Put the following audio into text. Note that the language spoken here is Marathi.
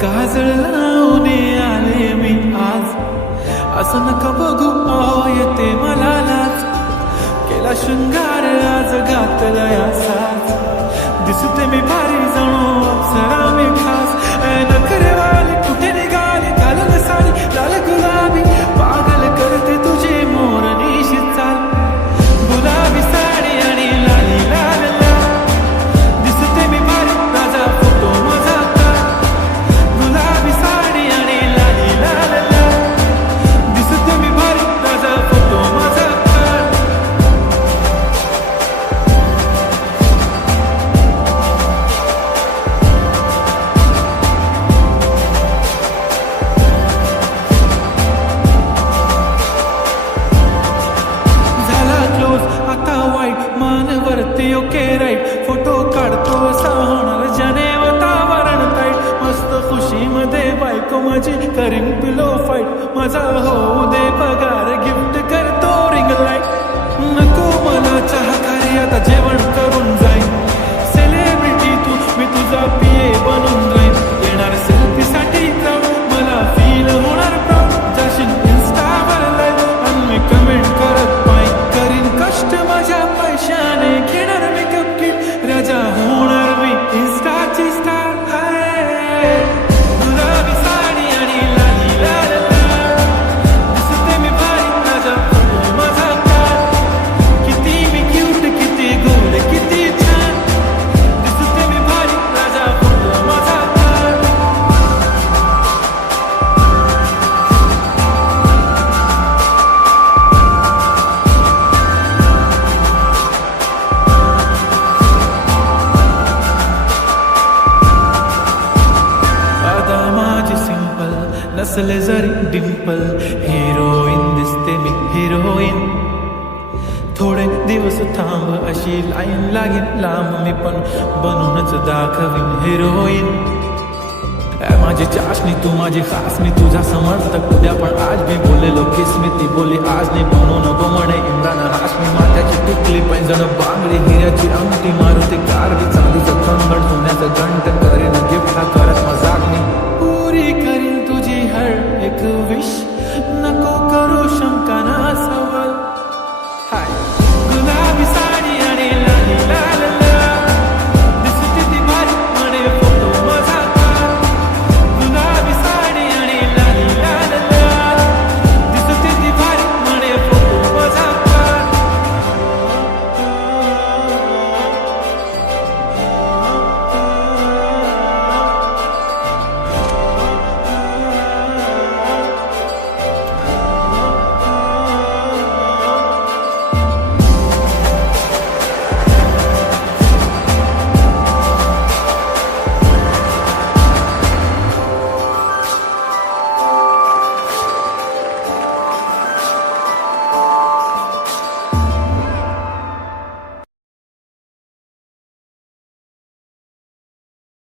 काजळ लावून आले मी आज, असं नका बघू येते मला लाज. केला शृंगार आज घातला या साज, दिसते मी भारी जणू अप्सरा मी खास. नखरेवाली कुठे निघाली घालून साडी लाल गुलाबी, पागल करते तुझे मोरनीशी चाल. गुलाबी साडी आणि लाली लाल लाल, दिसते मी भारी राजा फोटो माझा काढ. गुलाबी साडी आणि लाली लाल लाल, दिसते मी भारी राजा फोटो माझा काढ. झाला क्लोज आता वाईट मानवरती ओके राईट, फोटो काढतो असा होणार जने वातावरण टाईट. मस्त खुशीमध्ये बायको माझी करीन पिलो फाईट, माझा होऊ दे पगार गिफ्ट करतो रिंग लाईट. नको मला चहाकारी आता जेवण करून जाईन, सेलिब्रिटी तू मी तुझा पिये बनून राहीन. येणार सेल्फी साठी क्राऊड मला फील होणार प्राऊड, जाशील इन्स्टावर लाईव्ह आणि मी कमेंट करत पाहिजे. करीन कष्ट माझ्या पैशाने, घेणार मेकअप किट राजा होणार मी इन्स्टाची स्टार. गुलाबी साडी आणि लाली लाल लाल, दिसते मी भारी राजा फोटो माझा काढ. किती मी क्यूट किती गोड किती छान, दिसते मी भारी राजा फोटो माझा काढ. आता माझी सिंपल नसले जरी डिंपल, हिरोईन दिसते मी हिरोईन. थोडे दिवस थांब अशी लाईन लागेल लांब, मी पण बनूनच दाखवीन हिरोईन. माझी चाशनी तू माझी खास, मी तुझा समर्थक उद्या पण आज मी बोललेलो किस मी ती बोली आज नाही. बनून म्हणे इम्रान हाशमी, माथ्याची टिकली पैंजण बांगडी हिऱ्याची अंगठी, मारुती कार चांदीचं कंगण सोन्याचं